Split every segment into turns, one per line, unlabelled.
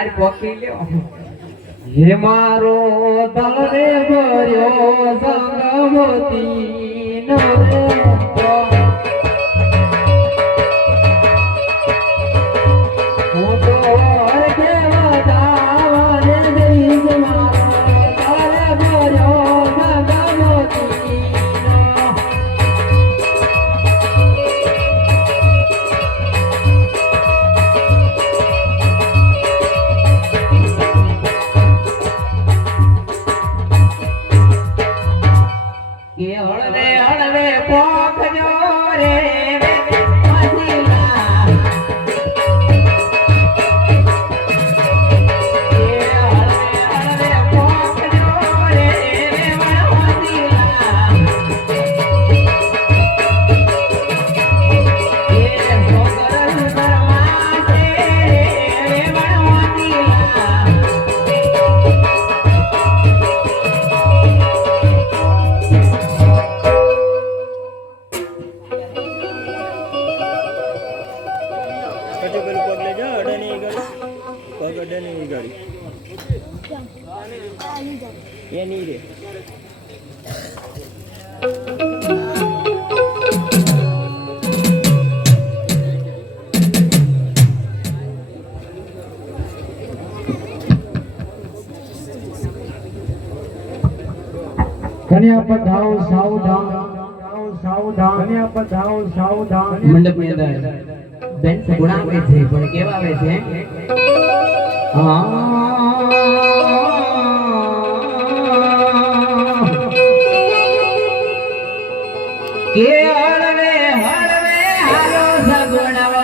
હારી પોકી લ્યો
હે મારો તલરે ભર્યો સંગમતી મંડપની અંદર બેન ગુણાવે છે પણ કેવા આવે છે કે હળવે હળવે હાલો સગુણ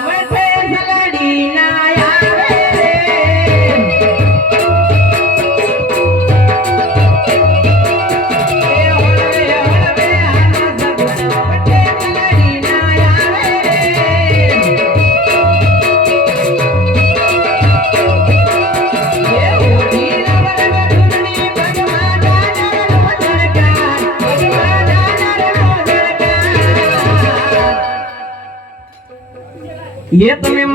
ये तुम्हें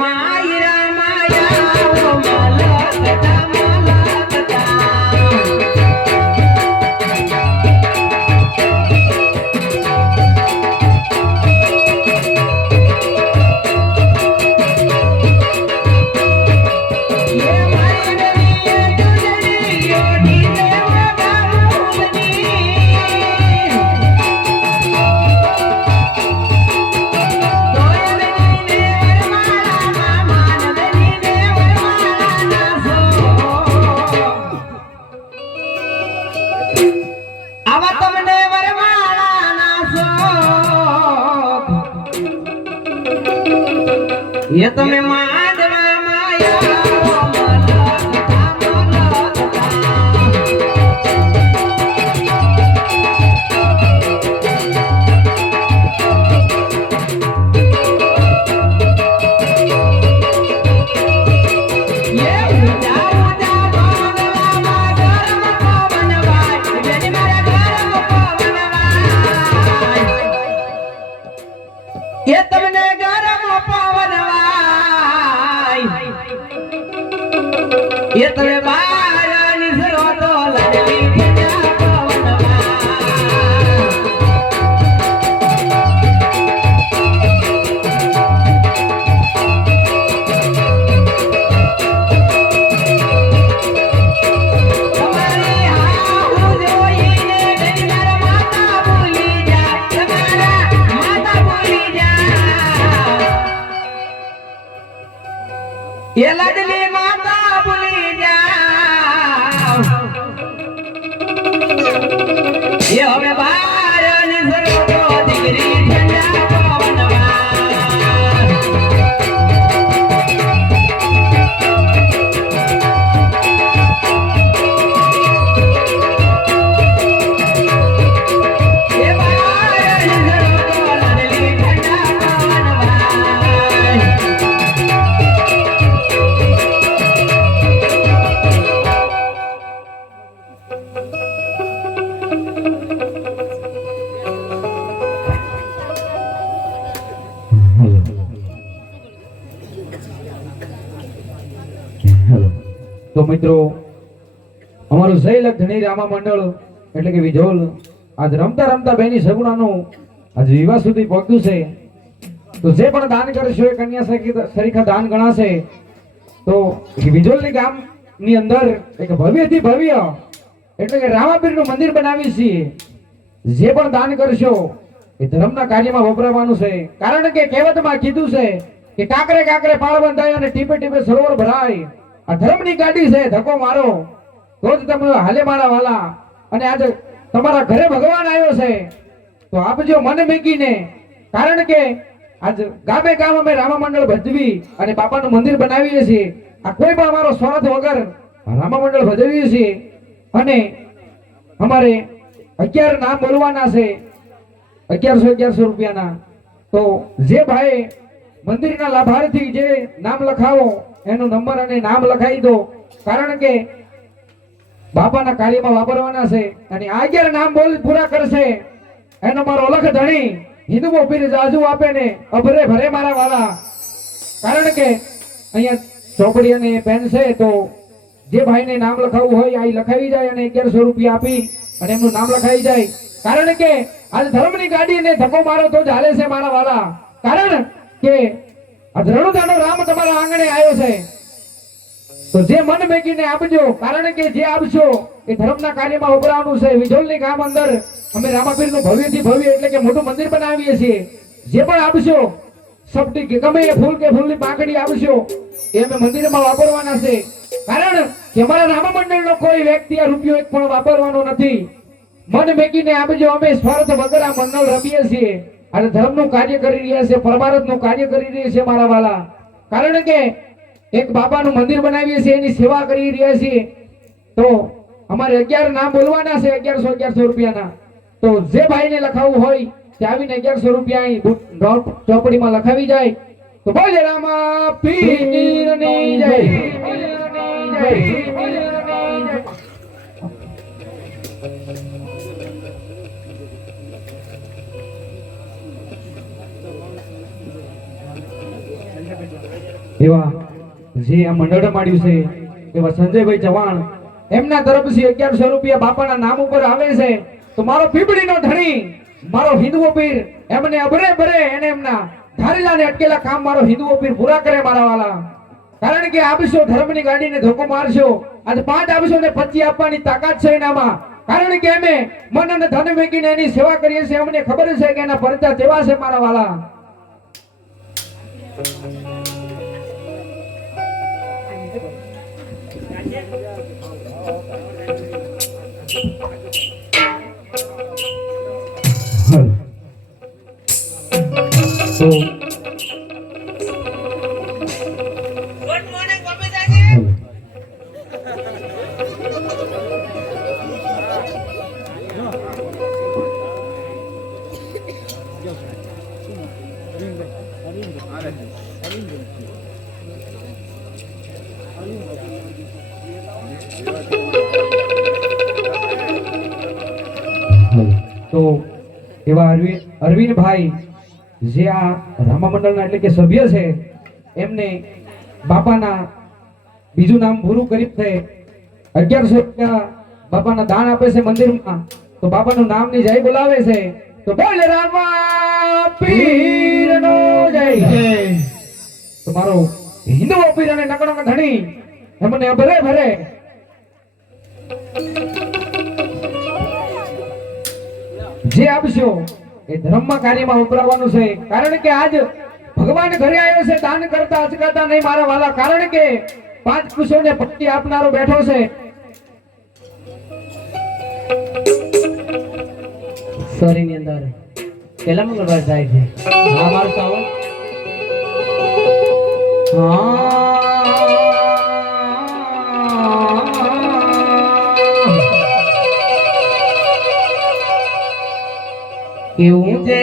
શૈલક મંડળ, એટલે કે વિજોલ, આજ રમતા રમતા બેની સગુણાનું આજ વિવાહ સુધી પહોંચ્યું છે. તો જે પણ દાન કરશો, એ કન્યા સરીખા દાન ગણાશે. તો વિજોલની ગામની અંદર એક ભવ્યથી ભવ્ય, એટલે કે રામાપીરનું મંદિર બનાવી છીએ. જે પણ દાન કરશો, એ ધર્મના કાર્યમાં વપરાવાનું છે. કારણ કે કહેવતમાં કીધું છે કે કાકરે કાકરે પાળ બંધાય અને ટીપે ટીપે સરોવર ભરાય. આ ધર્મની ગાડી છે, ધક્કો મારો. તો જ તમે હાલે મારા વાલા અને આજે તમારા ઘરે ભગવાન આવ્યો છે. તો આપજો મન મેકીને, કારણ કે આજ ગામે ગામ અમે રામા મંડળ ભજવી અને બાપાનું મંદિર બનાવીએ છીએ. આ કોઈ પણ અમારો સ્વાર્થ વગર રામા મંડળ ભજવીએ છીએ. અને અમારે અગિયાર નામ બોલવાના છે. અગિયારસો અગિયારસો રૂપિયાના. તો જે ભાઈ મંદિરના લાભાર્થી જે નામ લખાવો, એનો નંબર અને નામ લખાવી દો. કારણ કે બાપાના કાર્યમાં વાપરવાના છે અને આ અગિયાર નામ બોલ પૂરા કરશે. એનો મારો અલગ ધણી હિન્દુ પીર જાજુ આપે ને અભરે ભરે મારા વાલા. કારણ કે અહીંયા ચોપડી અને પેન છે તો જે ભાઈને નામ લખાવવું હોય આ લખાવી જાય અને અગિયારસો રૂપિયા આપી અને એમનું નામ લખાઈ જાય. કારણ કે આજ ધર્મની ગાડીને ધક્કો મારો તો હાલે છે મારા વાલા. કારણ કે આ રણુદાનો રામ તમારા આંગણે આવ્યો છે. તો જે મન મેકીને આપજો, કારણ કે જે આપશો એ ધર્મના કાર્યમાં ઉભરાવાનું છે. વિજોલની ગામ અંદર અમે રામાપીરનું ભવ્યથી ભવ્ય એટલે કે મોટું મંદિર બનાવીએ છીએ. જે પણ આપશો સપટી કે ગમે એ ફૂલ કે ફૂલની પાંખડી આપશો, એ અમે મંદિરમાં વાપરવાના છે. કારણ કે અમારા રામા મંડળનો કોઈ વ્યક્તિ આ રૂપિયો એક પણ વાપરવાનો નથી. મન મેકીને આપજો, અમે સ્વાર્થ વગર આ મંડળ રમીએ છીએ. અને ધર્મનું કાર્ય કરી રહ્યા છે, પરમારથનું કાર્ય કરી રહ્યા છે મારા વાલા. કારણ કે એક બાબાનું મંદિર બનાવીએ છીએ, એની સેવા કરી રહ્યા છીએ. તો અમારે અગિયાર નામ બોલવાના છે, અગિયારસો અગિયારસો રૂપિયાના. તો જે ભાઈને લખાવવું હોય તે આવીને અગિયારસો રૂપિયા ચોપડીમાં લખાવી જાય. તો બોલે રામા એવા જે આ મંડળ માંડ્યું છે, એવા સંજયભાઈ ચવાણ એમના તરફથી અગિયારસો રૂપિયા બાપાના નામ ઉપર આવે છે. તો મારો પીપળીનો ધણી, મારો હિન્દુઓ પીર, એમને અબરે બરે એને એમના ધારેલા ને અટકેલા કામ મારો હિન્દુઓ પીર પૂરા કરે મારા વાલા. કારણ કે આપશો ધર્મની ગાડીને ધોકો મારશો, આજે પાંચ આપશો ને પચી આપવાની તાકાત છે એનામાં. કારણ કે અમે મન અને ધન મેકીને એની સેવા કરીએ છીએ, અમને ખબર છે કે એના પરચા કેવા છે મારા વાલા. તો તો એવા અરવિંદ અરવિંદભાઈ જે આ રામા મંડળના એટલે કે સભ્ય છે, એમને બાપાના બીજું નામ ગુરુ ગરીબ થાય. અગિયારસો રૂપિયા બાપાના દાન આપે છે મંદિરમાં. તો બાપાનું નામની જય બોલાવે છે. તો બોલ રામા, પીરનો જય. મારો હિન્દુ પીર અને નકડો ધણી એમને ભરે ભરે. જે આપશો એ ધર્મમાં કાર્યમાં વપરાવાનું છે. કારણ કે આજ ભગવાન ઘરે આવ્યો છે, દાન કરતા અચકાતા નહીં મારા વાલા. કારણ કે પાંચ કુશોને ભક્તિ આપનારો બેઠો છે.
સોરી ની અંદર પેલા મંગળવાર જાય છે. હા, મારું સાવન. કેવું છે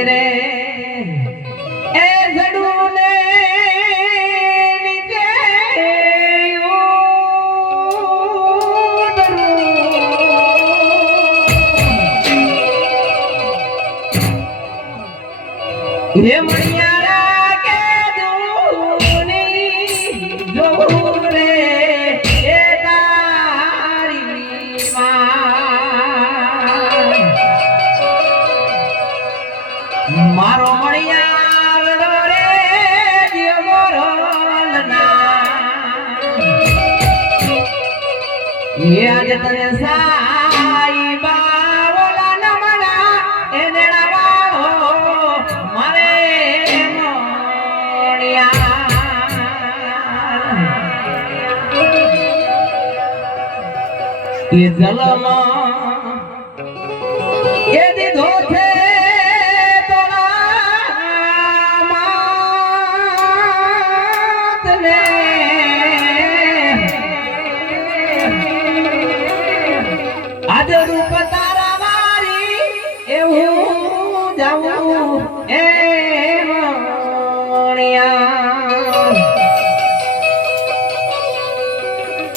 એ આજે તને સાઈ બાવલા નમના એને વાળો મારે મોણિયા. એ જલમાં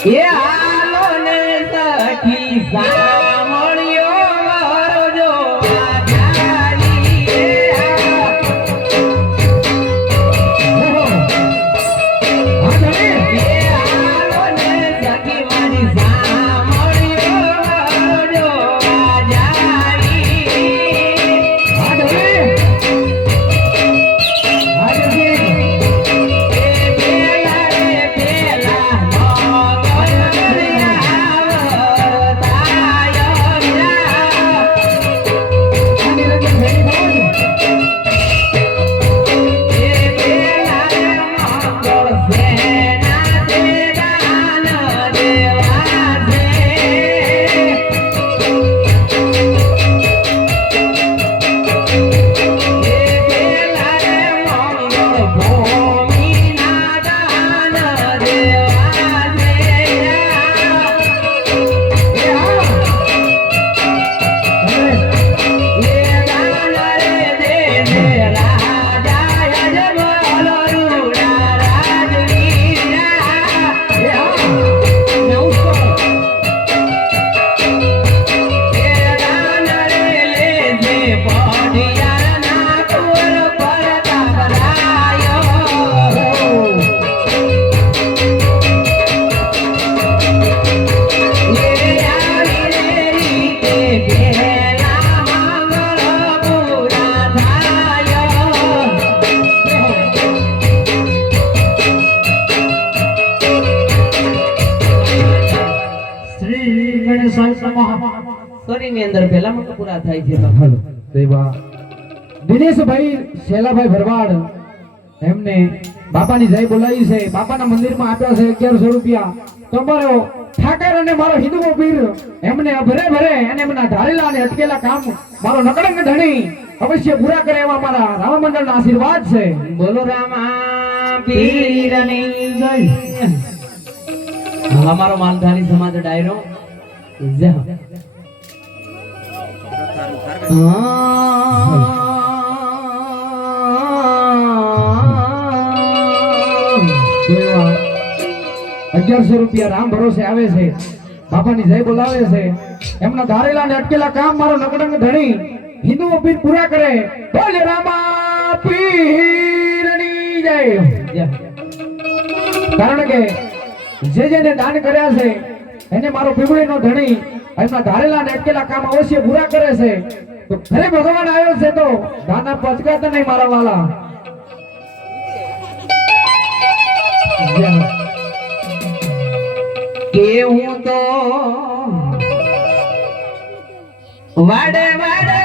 એ હાલો ને સખી સાંભળ્યો
ગણેશાય
અંદર પહેલા મંત્ર પૂરા થાય છે.
હાલો દેવા દિનેશભાઈ શેલાભાઈ ભરવાડ એમને બાપાની જય બોલાવી છે. બાપાના મંદિરમાં આપ્યા છે અગિયારસો રૂપિયા. તમારો ઠાકર અને મારો હિન્દુ પીર એમને ભરે ભરે અને એમના ધારેલા અને અટકેલા કામ મારો નકડંગ ધણી અવશ્ય પૂરા કરે એવા મારા રામ મંડળના આશીર્વાદ છે.
બોલો રામા પીરની જય. અમારો માલધારી સમાજ ડાયરો
દેવા અગિયારસો રૂપિયા રામ ભરોસે આવે છે. બાપાની જય બોલાવે છે. એમના ધારેલા ને અટકેલા કામ મારો નકડંગ ધણી હિન્દુઓ પીર પૂરા કરે. બોલ રામા પીરની જય. કારણ કે જે જેને દાન કર્યા છે એને મારો પીવળીનો ધણી, એમના ધારેલા ને અટકેલા કામ અવશ્ય પૂરા કરે છે તો ખરે ભગવાન આવ્યો છે તો દાન આપવા અચકાતા નહીં મારા વાલા.
કેવું તો વાડે વાડે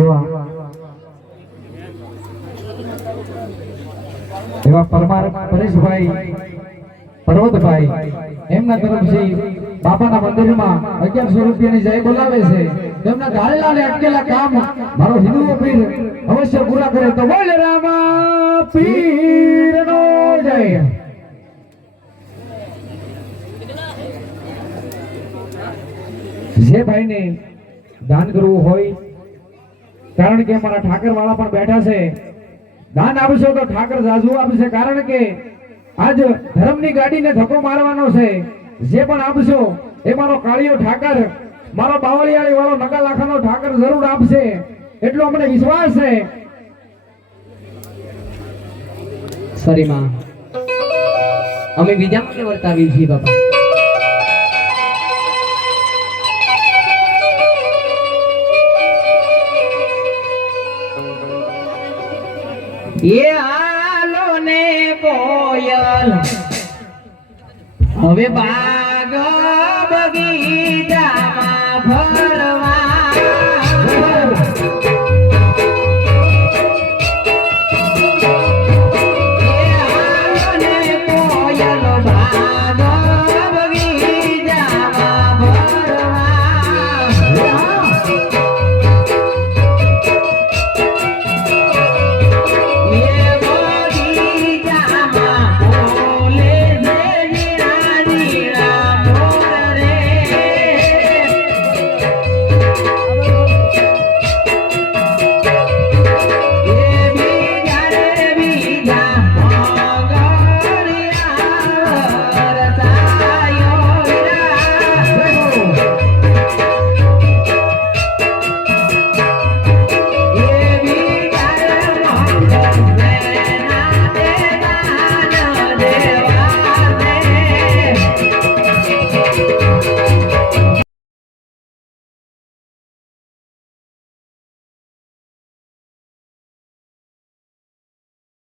એવા એવા પરમાર પરેશભાઈ, પર્વતભાઈ, એમના તરફથી બાપાના મંદિરમાં અગિયારસો રૂપિયાની જય બોલાવે છે. તેમના ધારેલા ને અટકેલા કામ મારો હિન્દુ પીર અવશ્ય પૂરા કરે તો બોલ રામા પીર નો જય. જે ભાઈને દાન કરવું હોય કારણ કે મારા ઠાકર વાળા પણ બેઠા છે. દાન આપશો તો ઠાકર જાજુ આપશે, કારણ કે આજ ધર્મની ગાડીને ધક્કો મારવાનો છે. જે પણ આપશો, એ મારો કાળિયો ઠાકર, મારો બાવળિયાળી વાળો નગા લાખાનો ઠાકર જરૂર આપશે. એટલો અમને વિશ્વાસ છે.
સોરી, માં. અમે બીજા માટે વર્તાવી છીએ, બાપા? એ હાલો ને કોયલ હવે બાગ